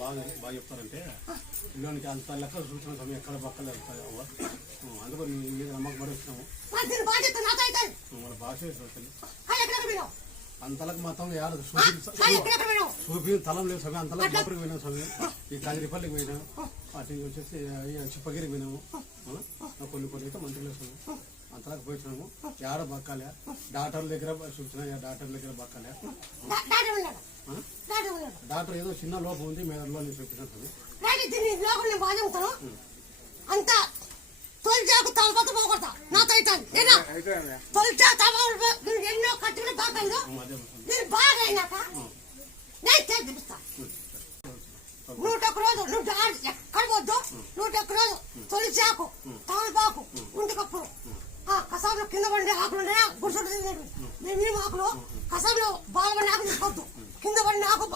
బాగా చెప్తారంటే పిల్లోనికి అంత లెక్క చూసిన సమయం ఎక్కడ పక్కలు అందుకు మీద నమ్మకం పడి వచ్చినాము మన భాష అంతలకు మొత్తం చూపి తలం లేదు సమయం అంతలకు లోపలికి పోయినాం సమయం ఈ కాగిరిపల్లికి పోయినాం అటు వచ్చేసి చిప్పగిరికి పోయినాము కొన్ని అయితే మంత్రులు వేసాము అంతలకు పోయినాము ఏడ బక్కాలే డాక్టర్ల దగ్గర చూసిన డాక్టర్ల దగ్గర బక్కాలే డాక్టర్ ఏదో చిన్న లోపం ఉంది మెదడులో నేను చూపించాను అంతా తొలిచాకు తలపత పోగొడతా నాతో తొలిచా ఎన్నో కట్టిన దాకాలు నేను బాగా అయినాక నేను తెప్పిస్తా 101 రోజు నువ్వు ఎక్కడ పోద్దు 101 రోజు తొలిచాకు తమలపాకు ఉంటికప్పుడు కసాబులో కింద పడి ఆకులు ఉన్నాయా గుడిసెలు మేమేం ఆకులు కసాబులో బాగా పడిన ఆకు తీసుకోవద్దు కింద పడిన ఆకు